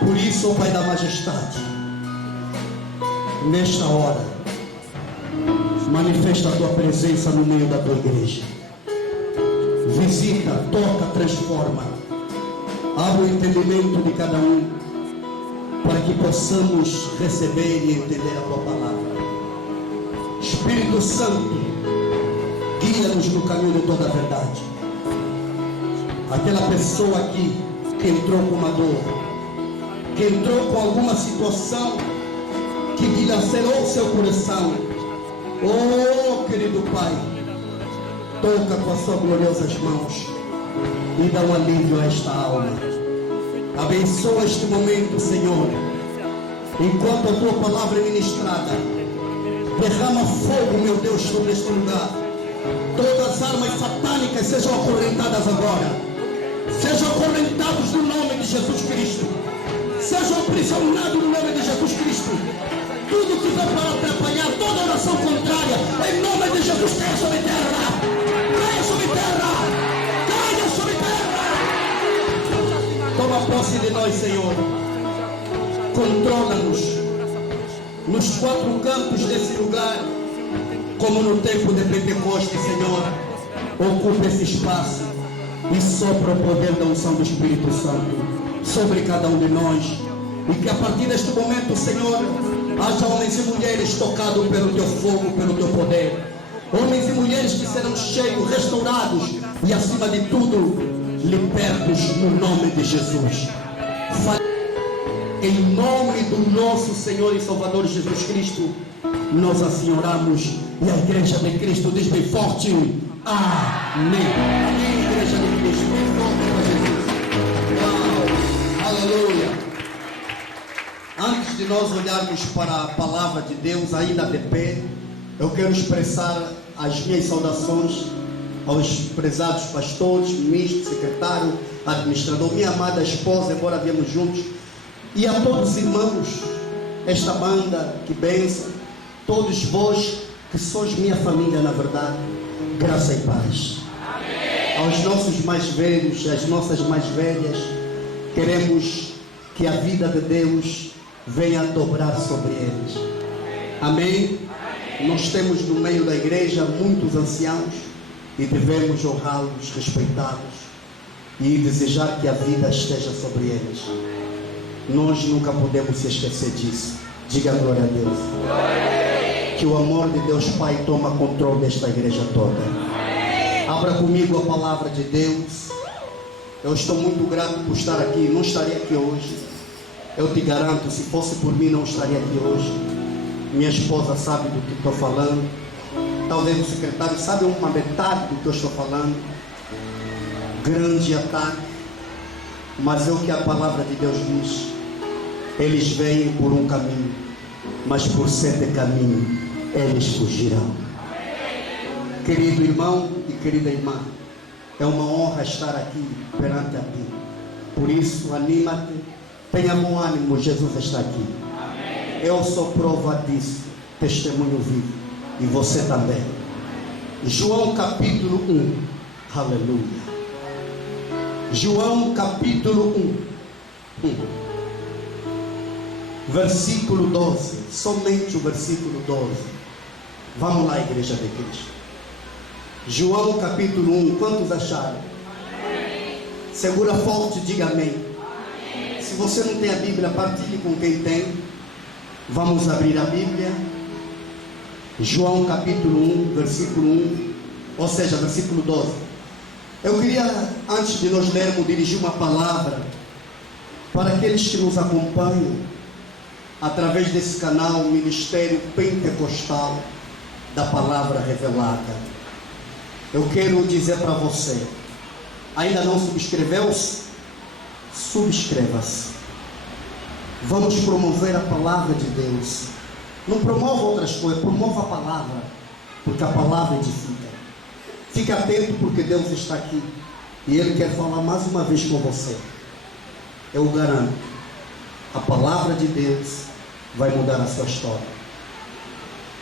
Por isso, ó Pai da Majestade, nesta hora, manifesta a tua presença no meio da tua igreja. Visita, toca, transforma. Abre o entendimento de cada um, para que possamos receber e entender a tua palavra. Espírito Santo, guia-nos no caminho de toda a verdade. Aquela pessoa aqui que entrou com uma dor, que entrou com alguma situação que dilacerou seu coração, oh querido Pai, toca com as suas gloriosas mãos e dá um alívio a esta alma. Abençoa este momento, Senhor, enquanto a tua palavra é ministrada. Derrama fogo, meu Deus, sobre este lugar. Todas as armas satânicas sejam acorrentadas agora. Sejam acorrentados no nome de Jesus Cristo. Sejam aprisionados no nome de Jesus Cristo. Tudo que vai para atrapalhar, toda oração contrária, em nome de Jesus, caia sobre terra. Caia sobre terra. Caia sobre terra. Toma posse de nós, Senhor. Controla-nos nos quatro cantos desse lugar, como no tempo de Pentecostes, Senhor. Ocupa esse espaço e sopra o poder da unção do Espírito Santo sobre cada um de nós, e que a partir deste momento, Senhor, haja homens e mulheres tocados pelo teu fogo, pelo teu poder. Homens e mulheres que serão cheios, restaurados e, acima de tudo, libertos no nome de Jesus. Em nome do nosso Senhor e Salvador Jesus Cristo, nós assim oramos, e a igreja de Cristo diz bem forte: amém. Amém, igreja de Cristo, bem forte para Jesus. Uau, aleluia. Antes de nós olharmos para a palavra de Deus, ainda de pé, eu quero expressar as minhas saudações aos prezados pastores, ministro, secretário, administrador, minha amada esposa, embora viemos juntos, e a todos os irmãos, esta banda, que bênção, todos vós que sois minha família, na verdade, graça e paz. Amém. Aos nossos mais velhos, às nossas mais velhas, queremos que a vida de Deus venha a dobrar sobre eles. Amém? Amém. Nós temos no meio da igreja muitos anciãos e devemos honrá-los, respeitá-los e desejar que a vida esteja sobre eles. Nós nunca podemos se esquecer disso. Diga glória a Deus. Que o amor de Deus Pai toma controle desta igreja toda. Abra comigo a palavra de Deus. Eu estou muito grato por estar aqui. Não estaria aqui hoje. Eu te garanto, se fosse por mim, não estaria aqui hoje. Minha esposa sabe do que estou falando. Talvez o secretário sabe uma metade do que eu estou falando. Grande ataque. Mas é o que a palavra de Deus diz. Eles vêm por um caminho, mas por 7 caminhos eles fugirão. Querido irmão e querida irmã, é uma honra estar aqui perante a ti. Por isso, anima-te, tenha bom ânimo, Jesus está aqui. Eu sou prova disso, testemunho vivo, e você também. João capítulo 1, aleluia. João capítulo 1, versículo 12, somente o versículo 12. Vamos lá, igreja de Cristo. João capítulo 1, quantos acharam? Amém. Segura forte, diga amém. Amém. Se você não tem a Bíblia, partilhe com quem tem. Vamos abrir a Bíblia. João capítulo 1, versículo 1, ou seja, versículo 12. Eu queria, antes de nós lermos, dirigir uma palavra para aqueles que nos acompanham através desse canal Ministério Pentecostal da Palavra Revelada. Eu quero dizer para você, ainda não subscreveu-se? Subscreva-se. Vamos promover a palavra de Deus. Não promova outras coisas, promova a palavra, porque a palavra edifica. Fique atento, porque Deus está aqui e Ele quer falar mais uma vez com você. Eu garanto, a palavra de Deus vai mudar a sua história.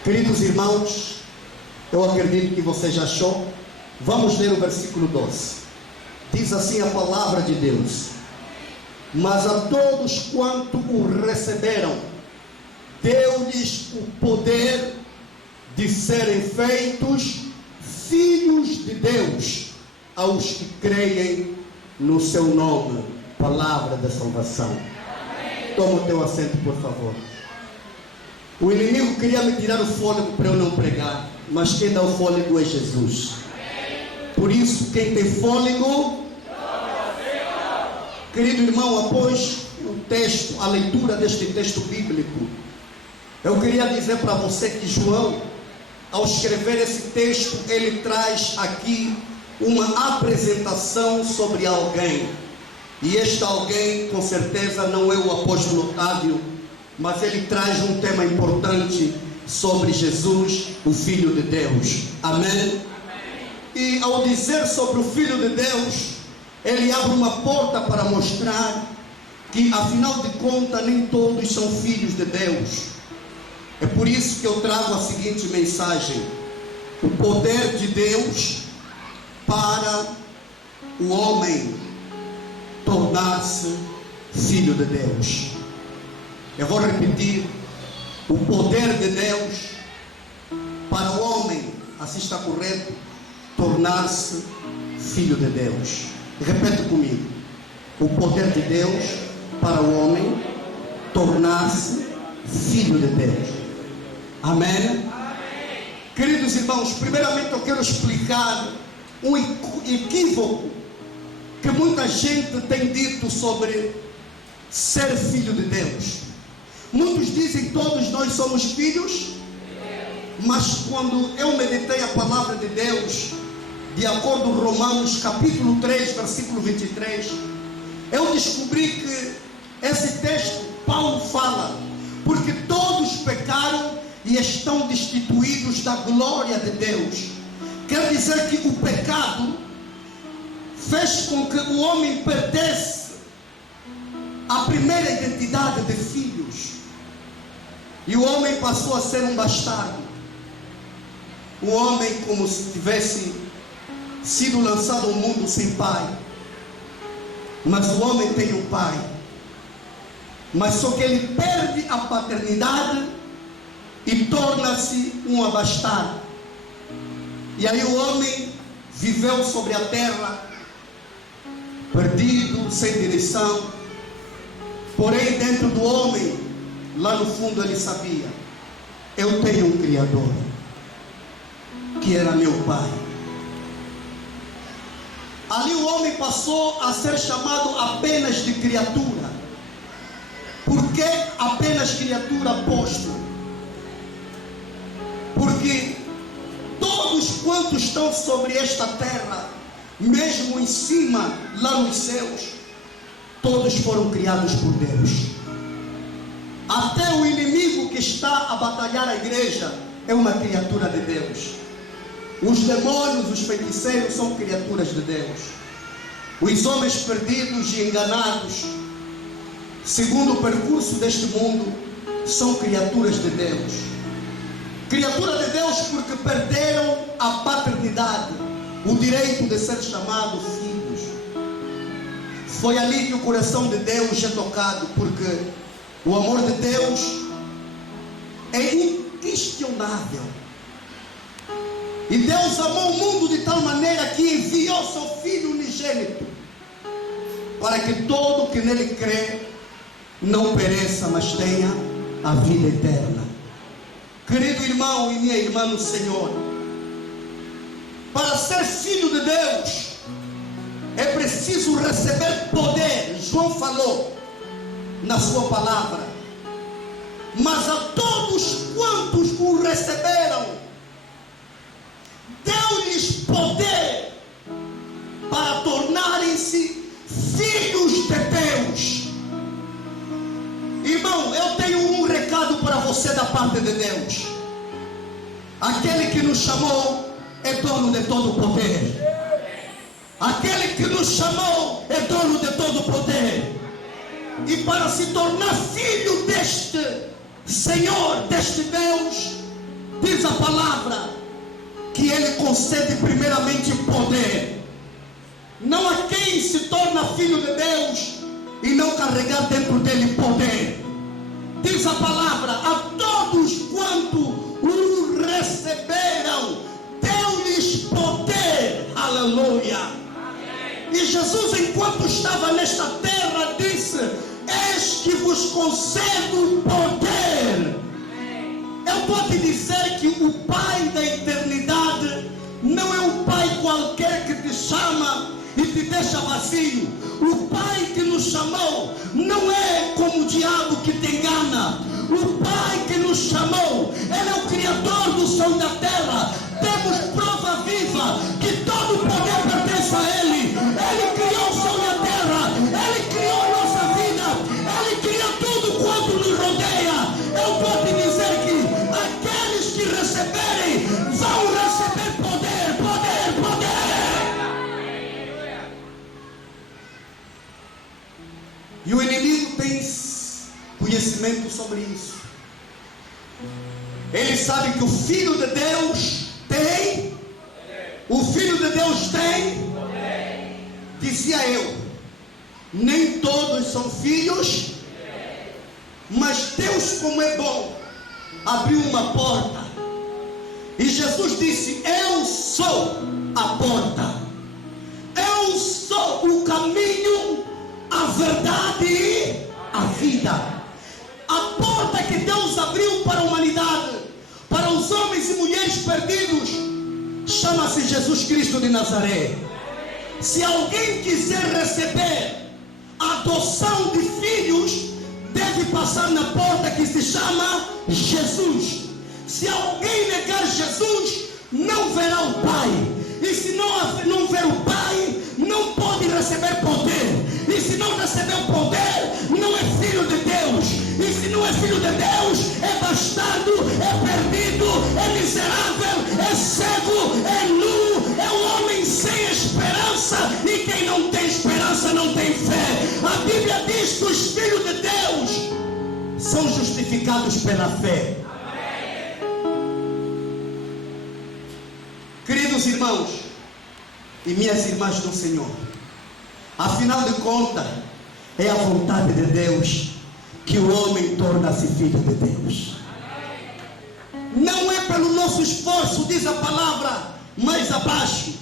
Queridos irmãos, eu acredito que você já achou. Vamos ler o versículo 12. Diz assim a palavra de Deus: Mas a todos quanto o receberam, deu-lhes o poder de serem feitos filhos de Deus, aos que creem no seu nome. Palavra da salvação. Toma o teu assento, por favor. O inimigo queria me tirar o fôlego para eu não pregar, mas quem dá o fôlego é Jesus. Por isso, quem tem fôlego, querido irmão, após o texto, a leitura deste texto bíblico, eu queria dizer para você que João, ao escrever esse texto, ele traz aqui uma apresentação sobre alguém. E este alguém, com certeza, não é o apóstolo Otávio, mas ele traz um tema importante sobre Jesus, o Filho de Deus. Amém? E ao dizer sobre o Filho de Deus, ele abre uma porta para mostrar que, afinal de contas, nem todos são filhos de Deus. É por isso que eu trago a seguinte mensagem: o poder de Deus para o homem tornar-se filho de Deus. Eu vou repetir: o poder de Deus para o homem, assim está correto, tornar-se filho de Deus. Repete comigo: o poder de Deus para o homem tornar-se filho de Deus. Amém? Amém? Queridos irmãos, primeiramente eu quero explicar um equívoco que muita gente tem dito sobre ser filho de Deus. Muitos dizem todos nós somos filhos, mas quando eu meditei a palavra de Deus, de acordo com Romanos capítulo 3, versículo 23, eu descobri que esse texto Paulo fala, porque todos pecaram e estão destituídos da glória de Deus. Quer dizer que o pecado fez com que o homem perdesse a primeira identidade de filhos, e o homem passou a ser um bastardo. O homem como se tivesse sido lançado ao mundo sem pai. Mas o homem tem um pai, mas só que ele perde a paternidade e torna-se um bastardo. E aí o homem viveu sobre a terra perdido, sem direção. Porém, dentro do homem, lá no fundo, ele sabia: eu tenho um Criador, que era meu pai. Ali o homem passou a ser chamado apenas de criatura. Por que apenas criatura, apóstolo? Porque todos quantos estão sobre esta terra, mesmo em cima, lá nos céus, todos foram criados por Deus. Até o inimigo que está a batalhar a igreja é uma criatura de Deus. Os demônios, os feiticeiros são criaturas de Deus. Os homens perdidos e enganados, segundo o percurso deste mundo, são criaturas de Deus. Criatura de Deus porque perderam a paternidade, o direito de ser chamados filhos. Foi ali que o coração de Deus é tocado, porque o amor de Deus é inquestionável. E Deus amou o mundo de tal maneira que enviou seu Filho unigênito, para que todo que nele crê não pereça, mas tenha a vida eterna. Querido irmão e minha irmã no Senhor, para ser filho de Deus é preciso receber poder. João falou na sua palavra: mas a todos quantos o receberam, deu-lhes poder para tornarem-se filhos de Deus. Irmão, eu tenho um recado para você da parte de Deus. Aquele que nos chamou é dono de todo o poder. Aquele que nos chamou é dono de todo o poder. E para se tornar filho deste Senhor, deste Deus, diz a palavra que Ele concede primeiramente poder. Não há quem se torna filho de Deus e não carregar dentro dele poder. Diz a palavra: a todos quanto o receberam, deu-lhes poder. Aleluia. E Jesus, enquanto estava nesta terra, disse: eis que vos concedo poder. Eu vou te dizer que o Pai da eternidade não é um Pai qualquer que te chama e te deixa vazio. O Pai que nos chamou não é como o diabo que te engana. O Pai que nos chamou, Ele é o Criador do céu e da terra. Temos prova viva que todo o poder pertence a Ele. Ele criou o céu e a terra. Ele criou a nossa vida. Ele criou tudo quanto nos rodeia. Eu vou te dizer que aqueles que receberem vão receber poder, poder, poder. E o inimigo tem conhecimento sobre isso. Ele sabe que o Filho de Deus tem. O Filho de Deus tem. Dizia eu: nem todos são filhos, mas Deus, como é bom, abriu uma porta. E Jesus disse: eu sou a porta. Eu sou o caminho, a verdade e a vida. A porta que Deus abriu para a humanidade, para os homens e mulheres perdidos, chama-se Jesus Cristo de Nazaré. Se alguém quiser receber a adoção de filhos, deve passar na porta que se chama Jesus. Se alguém negar Jesus, não verá o Pai. E se não ver o Pai, não pode receber poder. E se não receber o poder, não é filho de Deus. E se não é filho de Deus, é bastardo, é perdido, é miserável, é cego, é nu, é um homem sem esperança. E quem não tem esperança não tem fé. A Bíblia diz que os filhos de Deus são justificados pela fé. Queridos irmãos e minhas irmãs do Senhor, afinal de contas, é a vontade de Deus que o homem torna-se filho de Deus. Não é pelo nosso esforço, diz a palavra mais abaixo,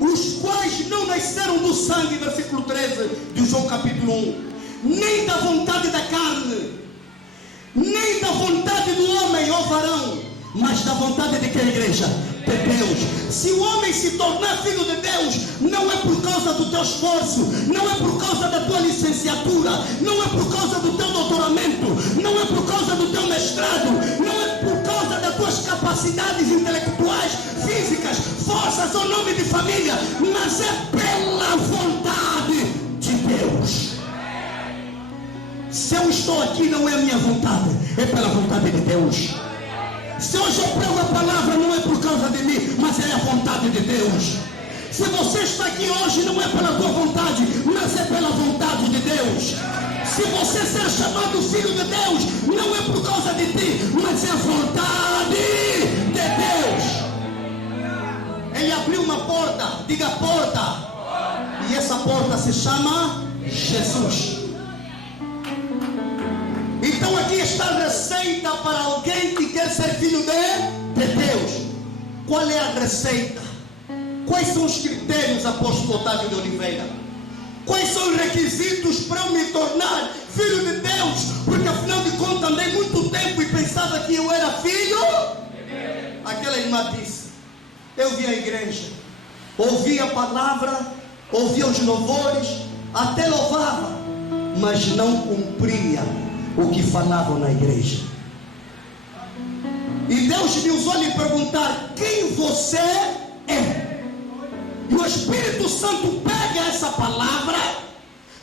os quais não nasceram do sangue, versículo 13 de João capítulo 1, nem da vontade da carne, nem da vontade do homem, ó varão, mas da vontade de que, igreja? De Deus. Se o homem se tornar filho de Deus, não é por causa do teu esforço, não é por causa da tua licenciatura, não é por causa do teu doutoramento, não é por causa do teu mestrado, não é por causa das tuas capacidades intelectuais, físicas, forças ou nome de família, mas é pela vontade de Deus. Se eu estou aqui, não é a minha vontade, é pela vontade de Deus. Se hoje eu prego a palavra, não é por causa de mim, mas é a vontade de Deus. Se você está aqui hoje, não é pela tua vontade, mas é pela vontade de Deus. Se você ser chamado filho de Deus, não é por causa de ti, mas é a vontade de Deus. Ele abriu uma porta, diga porta. E essa porta se chama Jesus. Então aqui está a receita para alguém que quer ser filho de Deus. Qual é a receita? Quais são os critérios, apóstolo Otávio de Oliveira? Quais são os requisitos para eu me tornar filho de Deus? Porque afinal de contas andei muito tempo e pensava que eu era filho. Aquela irmã disse: eu vi a igreja, ouvi a palavra, ouvia os louvores, até louvava, mas não cumpria o que falavam na igreja. E Deus me usou lhe perguntar: quem você é? E o Espírito Santo pega essa palavra,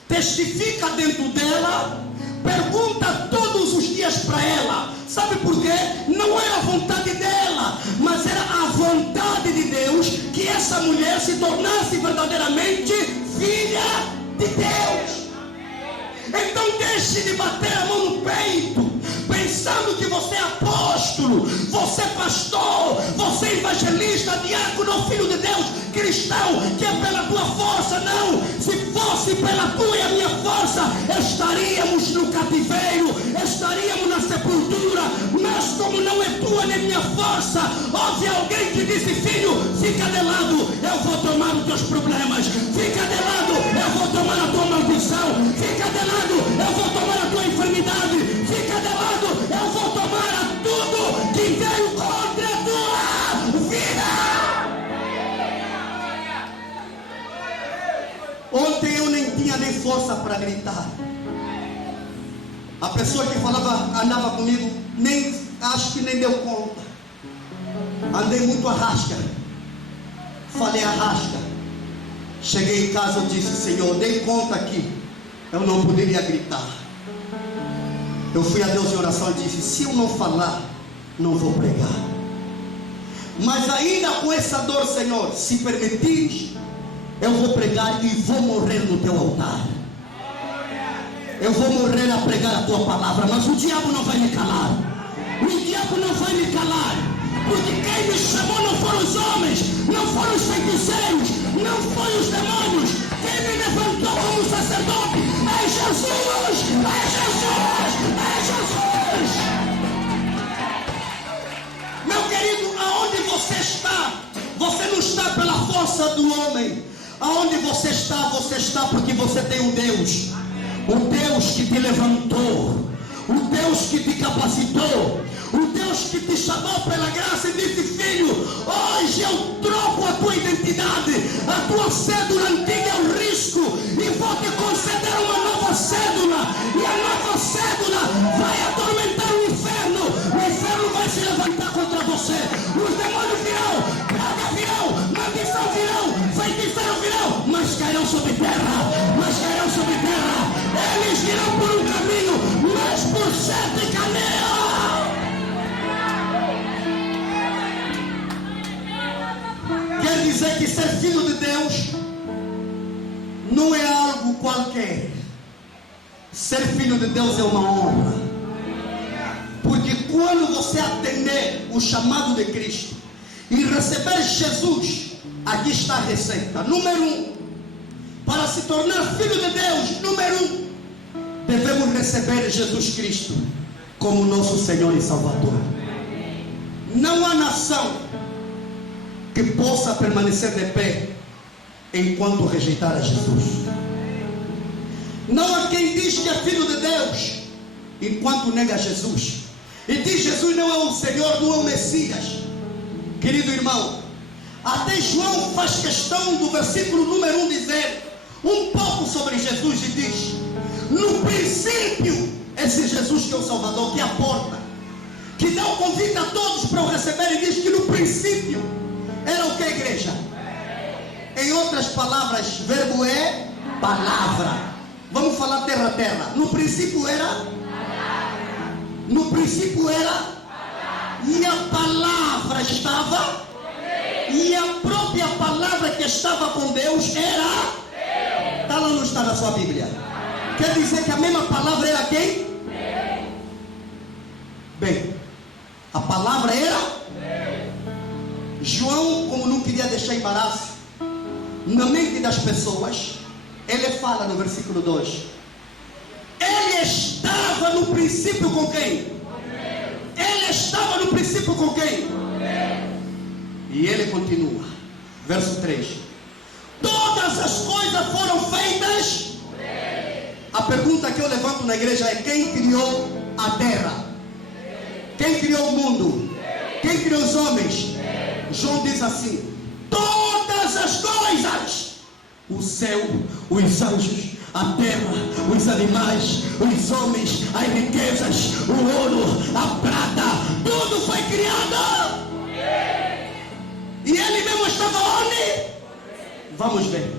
testifica dentro dela, pergunta todos os dias para ela. Sabe por quê? Não era a vontade dela, mas era a vontade de Deus que essa mulher se tornasse verdadeiramente filha de Deus. Então deixe de bater a mão no peito, pensando que você é apóstolo, você é pastor, você é evangelista, diácono, filho de Deus, cristão, que é pela tua força. Não, se fosse pela tua e a minha força, estaríamos no cativeiro, estaríamos na sepultura. Mas como não é tua nem minha força, houve alguém que disse: filho, fica de lado, eu vou tomar os teus problemas, fica de lado, eu vou tomar a tua maldição, fica de lado, eu vou tomar a tua enfermidade, fica de lado, eu vou tomar a tudo que veio contra a tua vida. Ontem eu nem tinha nem força para gritar. A pessoa que andava comigo, acho que nem deu conta. Andei muito arrasca. Falei arrasca. Cheguei em casa, eu disse: Senhor, dei conta que eu não poderia gritar. Eu fui a Deus em oração e disse: se eu não falar, não vou pregar. Mas ainda com essa dor, Senhor, se permitires, eu vou pregar e vou morrer no teu altar. Eu vou morrer a pregar a tua palavra. Mas o diabo não vai me calar. O diabo não vai me calar. Porque quem me chamou não foram os homens, não foram os feiticeiros, não foram os demônios. Quem me levantou como sacerdote é Jesus, é Jesus, é Jesus. Meu querido, aonde você está? Você não está pela força do homem. Aonde você está porque você tem um Deus. O Deus que te levantou, o Deus que te capacitou, o Deus que te chamou pela graça e disse: filho, hoje eu troco a tua identidade, a tua cédula antiga é o risco, e vou te conceder uma nova cédula, e a nova cédula vai atormentar o inferno vai se levantar contra você, os demônios virão, praga virão, maldição virão, feiticeiro virão, mas cairão sobre terra, eles virão por um caminho, mas por sete caminhos. Quer dizer que ser filho de Deus não é algo qualquer. Ser filho de Deus é uma honra. Porque quando você atender o chamado de Cristo e receber Jesus, aqui está a receita. Número 1, para se tornar filho de Deus, número 1, devemos receber Jesus Cristo como nosso Senhor e Salvador. Não há nação que possa permanecer de pé enquanto rejeitar a Jesus. Não há quem diz que é filho de Deus enquanto nega Jesus e diz: Jesus não é o Senhor, não é o Messias. Querido irmão, até João faz questão do versículo número 1 dizer um pouco sobre Jesus e diz: no princípio, esse Jesus que é o Salvador, que é a porta, que dá o convite a todos para o receber, e diz que no princípio era o que, igreja? Em outras palavras, verbo é palavra. Vamos falar terra a terra. No princípio era? No princípio era? E a palavra estava? E a própria palavra que estava com Deus era? Está lá ou não está na sua Bíblia? Quer dizer que a mesma palavra era quem? Bem, a palavra era? João, como não queria deixar embaraço na mente das pessoas, ele fala no versículo 2: ele estava no princípio com quem? Ele estava no princípio com quem? E ele continua, verso 3: todas as coisas foram feitas. A pergunta que eu levanto na igreja é: quem criou a terra? Quem criou o mundo? Quem criou os homens? João diz assim: todas as coisas, o céu, os anjos, a terra, os animais, os homens, as riquezas, o ouro, a prata, tudo foi criado. E ele mesmo estava onde? Vamos ver.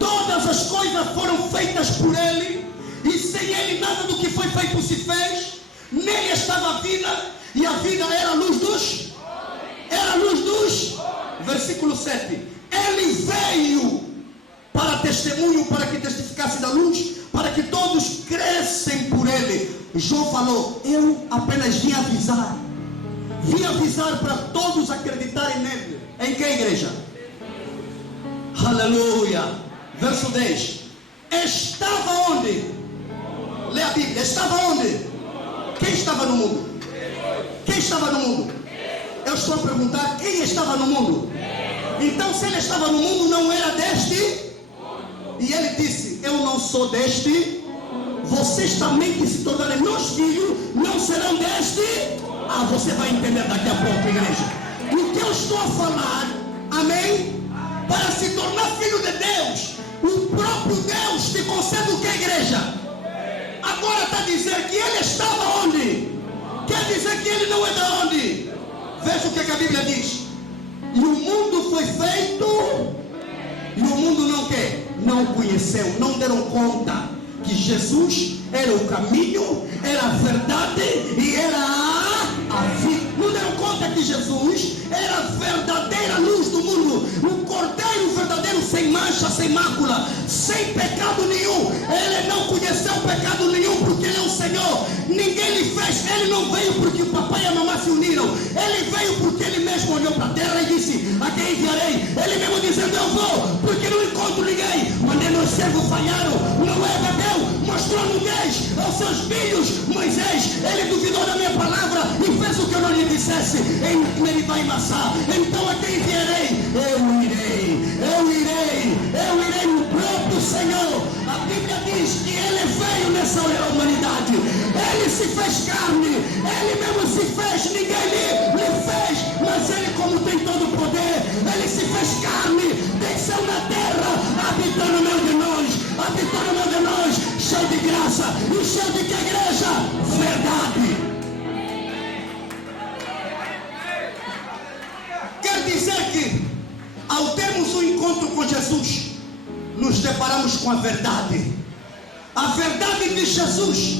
Todas as coisas foram feitas por ele, e sem ele nada do que foi feito se fez. Nele estava a vida, e a vida era a luz dos? Era a luz dos? Versículo 7: ele veio para testemunho, para que testificasse da luz, para que todos crescem por ele. João falou: eu apenas vim avisar, Vim avisar para todos acreditarem nele. Em que igreja? Aleluia. Verso 10. Estava onde? Lê a Bíblia. Estava onde? Quem estava no mundo? Quem estava no mundo? Eu estou a perguntar, quem estava no mundo? Então, se ele estava no mundo, não era deste. E ele disse: eu não sou deste. Vocês também que se tornarem meus filhos não serão deste. Você vai entender daqui a pouco, igreja. O que eu estou a falar, amém? Para se tornar filho de Deus, o próprio Deus te concede o que, igreja? Agora está a dizer que ele estava onde? Quer dizer que ele não é de onde? Veja o que a Bíblia diz. E o mundo foi feito, e o mundo não quer, não conheceu, não deram conta que Jesus era o caminho, era a verdade e era a vida. Não deram conta que Jesus era a verdadeira luz do mundo, o cordeiro verdadeiro, sem mancha, sem mácula, sem pecado nenhum. Ele não conheceu pecado nenhum, porque ele é o Senhor. Ninguém lhe fez. Ele não veio porque o papai e a mamãe se uniram. Ele veio porque ele mesmo olhou para a terra e disse: a quem enviarei? Ele mesmo dizendo: eu vou, porque não encontro ninguém. Mandei meus servos, falharam. Noé bebeu, mostrou nudez aos seus filhos. Moisés, ele duvidou da minha palavra e fez o que eu não lhe dissesse. Ele vai amassar. Então a quem enviarei? Eu irei no próprio Senhor. A Bíblia diz que ele veio nessa humanidade. Ele se fez carne. Ele mesmo se fez. Ninguém lhe fez. Mas ele, como tem todo o poder, ele se fez carne. Desceu na terra, habitou no meio de nós. Habitou no meio de nós, cheio de graça. E cheio de que, igreja? Verdade. Quer dizer que, ao termos um encontro com Jesus, nos deparamos com a verdade. A verdade de Jesus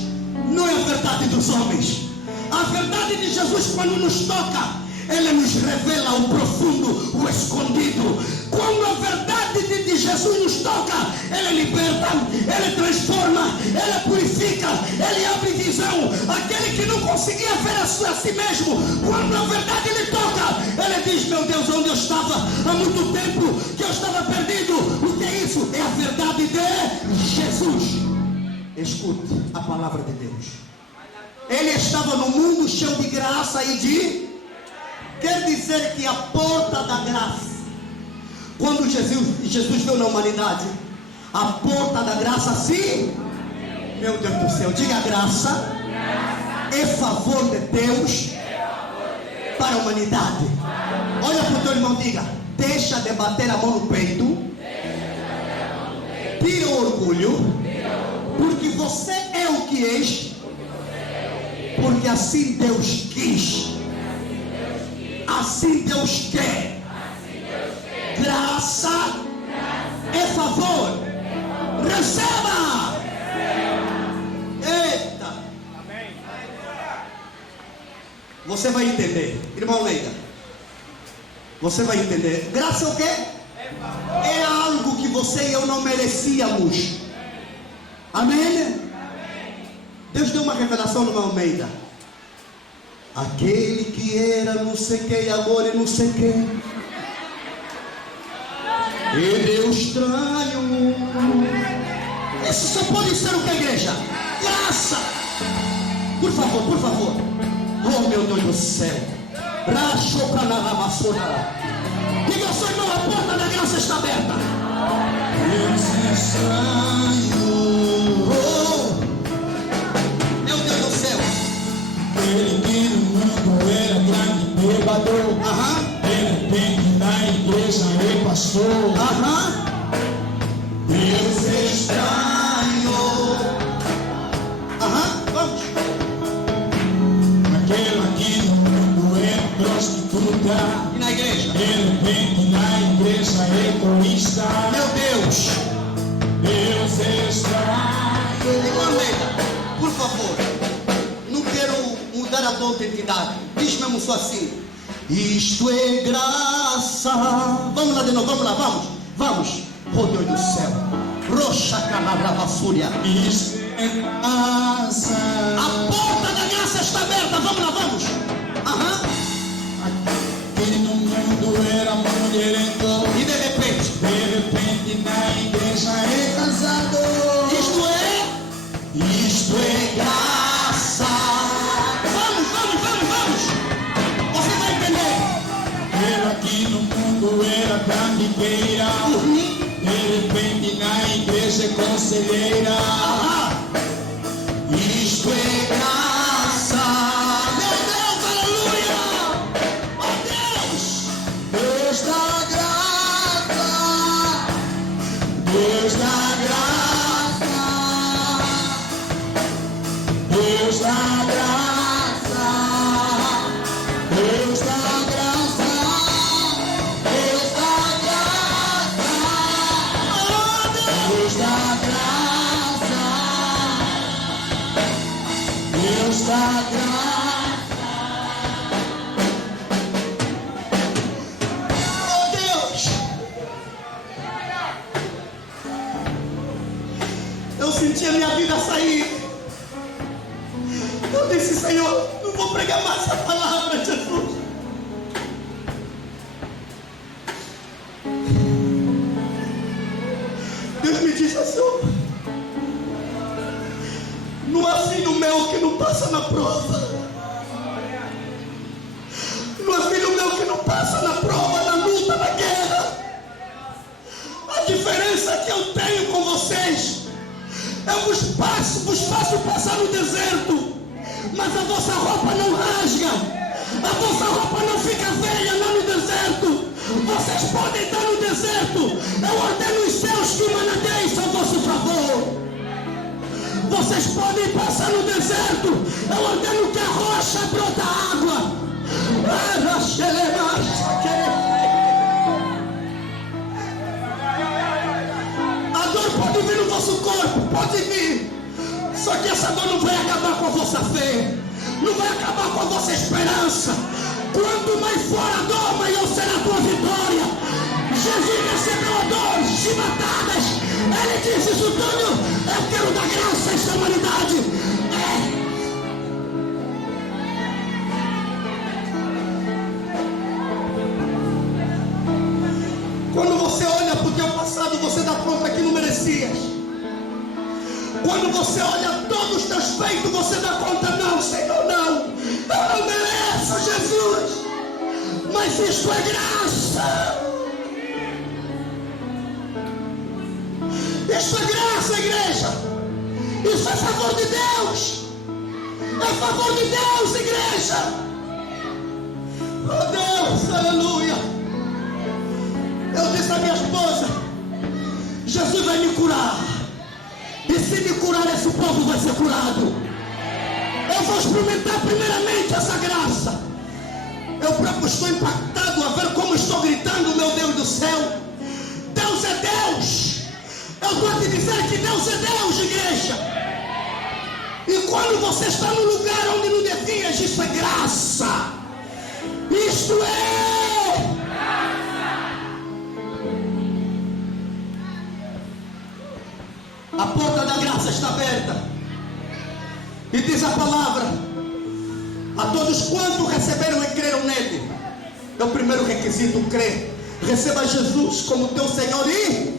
não é a verdade dos homens. A verdade de Jesus, quando nos toca, ele nos revela o profundo, o escondido. Quando a verdade de Jesus nos toca, ele liberta, ele transforma, ele purifica, ele abre visão. Aquele que não conseguia ver a si mesmo, quando a verdade lhe toca, ele diz: meu Deus, onde eu estava há muito tempo que eu estava perdido. O que é isso? É a verdade de Jesus. Escute a palavra de Deus. Ele estava no mundo cheio de graça e de... Quer dizer que a porta da graça, quando Jesus veio na humanidade, a porta da graça se... Meu Deus do céu, diga: graça é favor de Deus para a humanidade. Olha para o teu irmão, diga: deixa de bater a mão no peito, tira o orgulho, porque você é o que és, porque assim Deus quis. Assim Deus quer. Graça é favor. Receba. Eita. Você vai entender, irmão Leida. Você vai entender. Graça é o quê? É algo que você e eu não merecíamos. Amém? Deus deu uma revelação no Almeida. Aquele que era não sei quem, agora é não sei quem. Ele é o estranho. Isso só pode ser o que, igreja? Graça. Por favor, por favor. Oh, meu Deus do céu. Diga ao seu irmão: a porta da graça está aberta. Esse estranho. Oh, meu Deus do céu. Ele que no mundo era grande pecador, de repente na igreja é pastor. Deus estranho. Vamos. Aquela que no mundo é prostituta, E na igreja? de repente na igreja é egoísta. Meu Deus. Deus estranho. Irmã Leida, por favor, não quero mudar a tua identidade. Diz mesmo só assim: isto é graça. Vamos lá de novo, vamos lá, vamos. Vamos. Oh Deus do céu. Roxa calabravassúria. Isto é graça. A porta da graça está aberta. Vamos lá, vamos. conselheira. Isto é graça. Meu Deus, aleluia. Oh Deus. Deus da graça, Deus da graça, Deus da graça, Deus da graça, Deus da graça, Deus da graça, Deus da graça. Oh Deus. Eu senti a minha vida sair. Eu disse, Senhor, não vou pregar mais essa palavra, Jesus. Deus me disse assim, não há filho meu que não passa na prova. Não há filho meu que não passa na prova, na luta, na guerra. A diferença que eu tenho com vocês, eu vos faço passar no deserto, mas a vossa roupa não rasga, a vossa roupa não fica velha lá no deserto. Vocês podem estar no deserto, eu ordeno os céus que manadeiem a vosso favor. Vocês podem passar no deserto, eu ordeno que a rocha brota água. A dor pode vir no vosso corpo, pode vir. Só que essa dor não vai acabar com a vossa fé, não vai acabar com a vossa esperança. Quanto mais for a dor, maior será a tua vitória. Jesus recebeu a dor, chibatadas. Ele disse, Júnior, eu quero dar graça a esta humanidade. Quando você olha para o teu passado, você dá conta que não merecias. Quando você olha todos os teus feitos, você dá conta, não, Senhor, não. Eu não mereço, Jesus. Mas isto é graça. Isto é graça, igreja. Isso é favor de Deus. É favor de Deus, igreja. Oh Deus, aleluia. Eu disse à minha esposa, Jesus vai me curar. E se me curar, esse povo vai ser curado. Eu vou experimentar primeiramente essa graça. Eu próprio estou impactado a ver como estou gritando, meu Deus do céu. Deus é Deus. Eu estou a te dizer que Deus é Deus, igreja. E quando você está no lugar onde não devias, isso é graça. Isto é graça. A porta da graça está aberta. E diz a palavra, a todos quantos receberam e creram nele. É o primeiro requisito, crer. Receba Jesus como teu Senhor e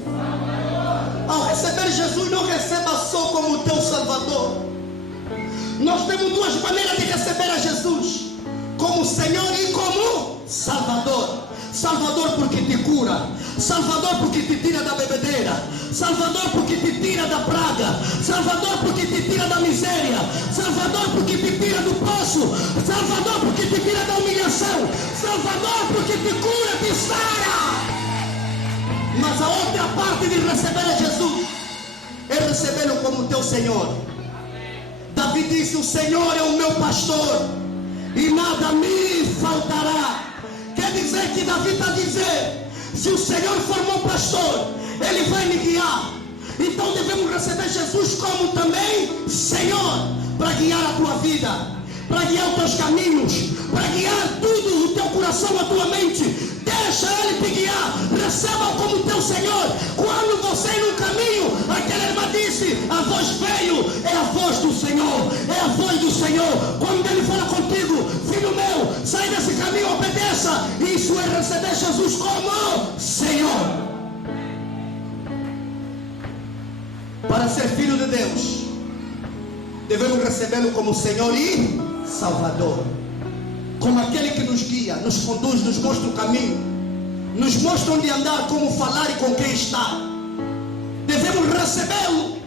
ao receber Jesus, não receba só como teu Salvador. Nós temos duas maneiras de receber a Jesus: como Senhor e como Salvador. Salvador porque te cura, Salvador porque te tira da bebedeira, Salvador porque te tira da praga, Salvador porque te tira da miséria, Salvador porque te tira do poço, Salvador porque te tira da humilhação, Salvador porque te cura, te sara. Mas a outra parte de receber a Jesus é recebê-lo como teu Senhor. Davi disse, o Senhor é o meu pastor e nada me faltará. Quer dizer que Davi está dizendo, se o Senhor for meu pastor, Ele vai me guiar. Então devemos receber Jesus como também Senhor, para guiar a tua vida, para guiar os teus caminhos, para guiar tudo, o teu coração, a tua mente. Deixa Ele te guiar, receba-o como teu Senhor. Quando você ir no caminho, aquela irmã disse, a voz veio, é a voz do Senhor, é a voz do Senhor. Quando Ele fala contigo, filho meu, sai desse caminho, obedeça. Isso é receber Jesus como Senhor. Para ser filho de Deus, devemos recebê-lo como Senhor e Salvador, como aquele que nos guia, nos conduz, nos mostra o caminho, nos mostra onde andar, como falar e com quem estar. devemos recebê-lo,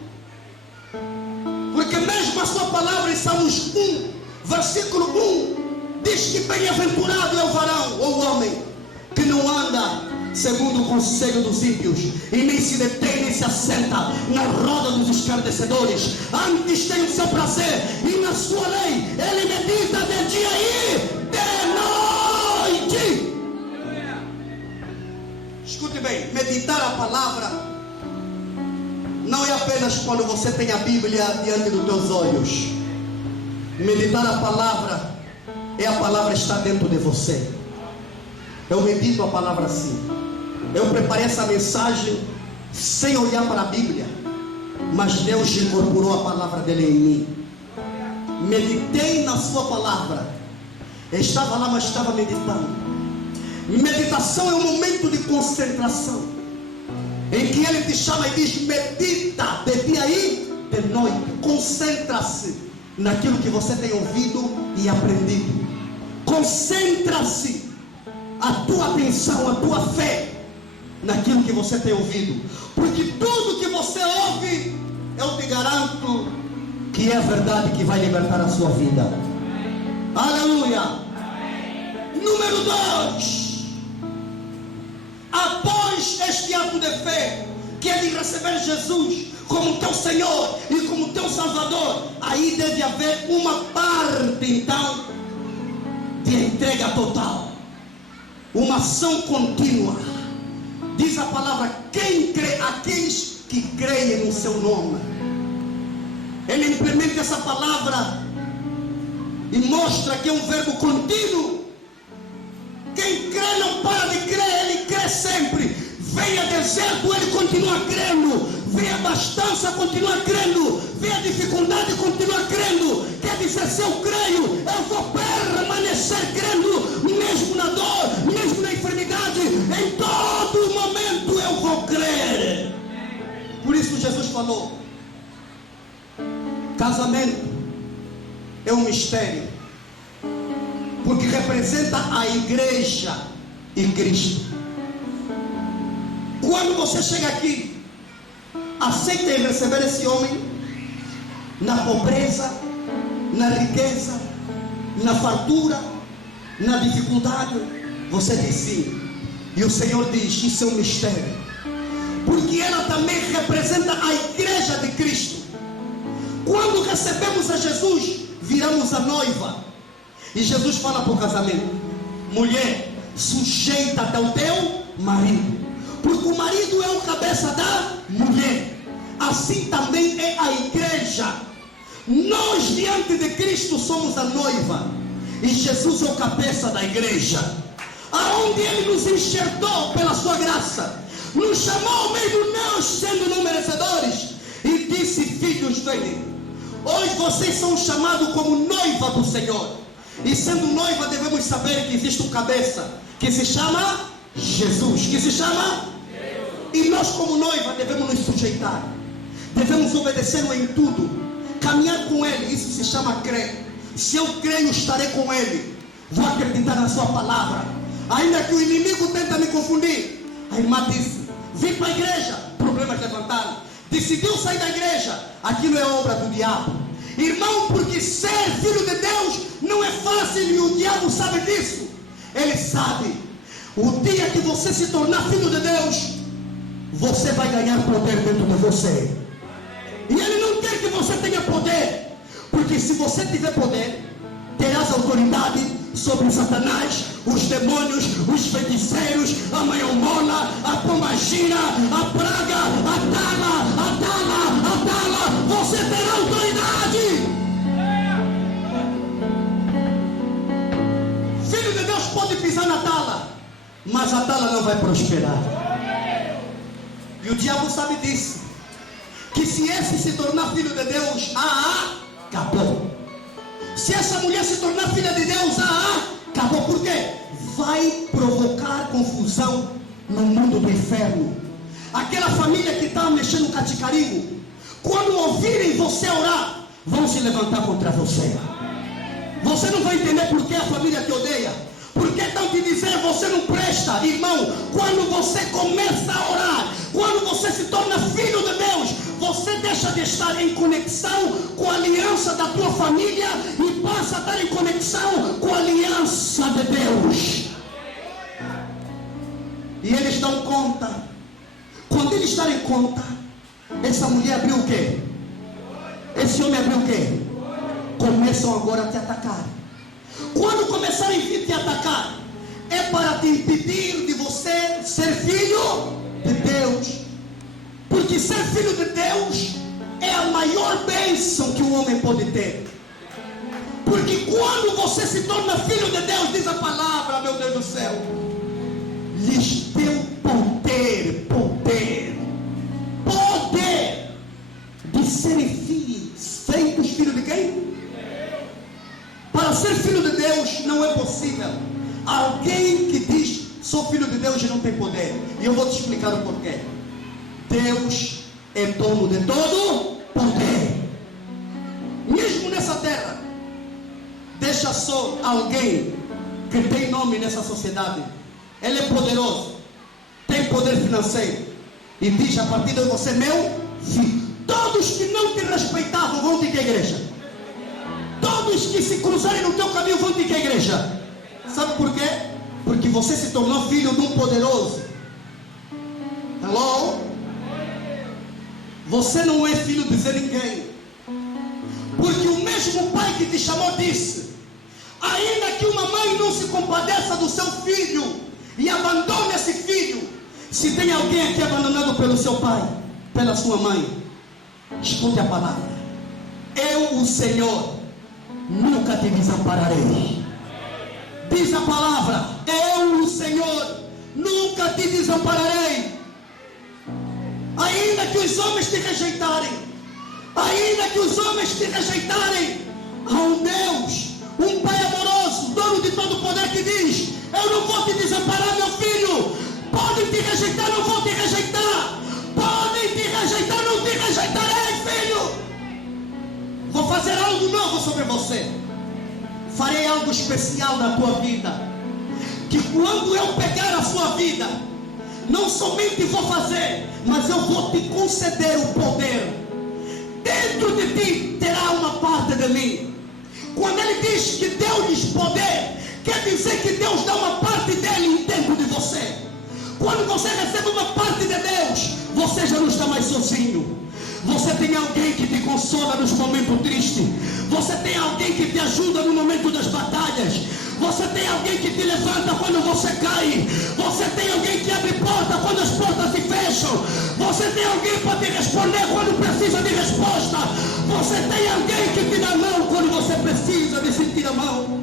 porque mesmo a sua palavra em Salmos 1, versículo 1, diz que bem-aventurado é o varão ou o homem que não anda segundo o conselho dos ímpios, e nem se detém nem se assenta na roda dos escarnecedores. Antes tem o seu prazer, e na sua lei ele medita de dia e de noite. Escute bem, meditar a palavra não é apenas quando você tem a Bíblia diante dos teus olhos. Meditar a palavra é a palavra estar dentro de você. Eu medito a palavra assim. Eu preparei essa mensagem sem olhar para a Bíblia, mas Deus incorporou a palavra dele em mim. Meditei na sua palavra. Eu estava lá, mas estava meditando. Meditação é um momento de concentração, em que ele te chama e diz: medita de dia e de noite. Concentra-se naquilo que você tem ouvido e aprendido. Concentra-se a tua atenção, a tua fé naquilo que você tem ouvido, porque tudo que você ouve, eu te garanto que é a verdade que vai libertar a sua vida. Aleluia. Número 2, após este ato de fé, que é de receber Jesus como teu Senhor e como teu Salvador, aí deve haver uma parte então de entrega total, uma ação contínua. Diz a palavra: quem crê, aqueles que creem no seu nome. Ele implementa essa palavra e mostra que é um verbo contínuo. Quem crê não para de crer, ele crê sempre. Venha deserto, ele continua crendo. Venha abastança, continua crendo. Venha dificuldade, continua crendo. Quer dizer, se eu creio, eu vou permanecer crendo, mesmo na dor, mesmo na enfermidade, em todo momento eu vou crer. Por isso Jesus falou: casamento é um mistério, porque representa a igreja e Cristo. Quando você chega aqui, aceita e receber esse homem na pobreza, na riqueza, na fartura, na dificuldade, você diz sim. E o Senhor diz: isso é um mistério, porque ela também representa a igreja de Cristo. Quando recebemos a Jesus, viramos a noiva. E Jesus fala para o casamento: mulher, sujeita-te ao teu marido, porque o marido é o cabeça da mulher. Assim também é a igreja. Nós diante de Cristo somos a noiva, e Jesus é o cabeça da igreja, aonde Ele nos enxertou pela sua graça, nos chamou mesmo nós sendo não merecedores, e disse: filhos dele. Hoje vocês são chamados como noiva do Senhor, e sendo noiva devemos saber que existe um cabeça que se chama Jesus, que se chama Jesus. E nós como noiva devemos nos sujeitar, devemos obedecê-lo em tudo, caminhar com Ele. Isso se chama crer. Se eu creio, estarei com Ele, vou acreditar na sua palavra, ainda que o inimigo tente me confundir. A irmã disse: vim para a igreja, problemas levantaram. Decidiu sair da igreja, aquilo é obra do diabo. Irmão, porque ser filho de Deus não é fácil, e o diabo sabe disso. Ele sabe. O dia que você se tornar filho de Deus, você vai ganhar poder dentro de você. E Ele não quer que você tenha poder, porque se você tiver poder, terás autoridade sobre Satanás, os demônios, os feiticeiros, a manhomona, a pombagira, a praga, a tala. Você terá autoridade. Filho de Deus pode pisar na tala, mas a tala não vai prosperar. E o diabo sabe disso, que se esse se tornar filho de Deus, acabou. Se essa mulher se tornar filha de Deus, acabou. Por quê? Vai provocar confusão no mundo do inferno. Aquela família que está mexendo no caticarinho, quando ouvirem você orar, vão se levantar contra você. Você não vai entender por que a família te odeia, porque estão te dizendo: você não presta. Irmão, quando você começa a orar, quando você se torna filho de você deixa de estar em conexão com a aliança da tua família e passa a estar em conexão com a aliança de Deus. E eles dão conta. Quando eles darem conta, essa mulher abriu o quê? Esse homem abriu o quê? Começam agora a te atacar. Quando começarem a vir te atacar, é para te impedir de você ser filho de Deus. Porque ser filho de Deus é a maior bênção que o homem pode ter. Porque quando você se torna filho de Deus, diz a palavra, meu Deus do céu, lhes deu poder de serem filhos, feitos filhos de quem? Para ser filho de Deus não é possível alguém que diz sou filho de Deus e não tem poder. E eu vou te explicar o porquê. Deus é dono de todo poder. Mesmo nessa terra, deixa só alguém que tem nome nessa sociedade. Ele é poderoso, tem poder financeiro e diz a partir de você, meu filho. Todos que não te respeitavam vão ter que a igreja. Todos que se cruzarem no teu caminho vão ter que a igreja. Sabe por quê? Porque você se tornou filho de um poderoso. Hello? Você não é filho de Zé ninguém. Porque o mesmo pai que te chamou disse: ainda que uma mãe não se compadeça do seu filho e abandone esse filho, se tem alguém aqui abandonado pelo seu pai, pela sua mãe, escute a palavra: eu, o Senhor, nunca te desampararei. Diz a palavra: eu, o Senhor, nunca te desampararei. Ainda que os homens te rejeitarem, ainda que os homens te rejeitarem, há um Deus, um Pai amoroso, dono de todo o poder, que diz: eu não vou te desamparar, meu filho. Podem te rejeitar, não vou te rejeitar. Podem te rejeitar, não te rejeitarei, filho. Vou fazer algo novo sobre você. Farei algo especial na tua vida. Que quando eu pegar a sua vida, não somente vou fazer, mas eu vou te conceder o poder. Dentro de ti terá uma parte de mim. Quando ele diz que deu-lhes poder, quer dizer que Deus dá uma parte dele dentro de você. Quando você recebe uma parte de Deus, você já não está mais sozinho. Você tem alguém que te consola nos momentos tristes. Você tem alguém que te ajuda no momento das batalhas. Você tem alguém que te levanta quando você cai. Você tem alguém que abre porta quando as portas se fecham. Você tem alguém para te responder quando precisa de resposta. Você tem alguém que te dá a mão quando você precisa de sentir a mão.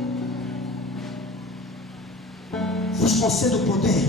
Vos concedo o poder.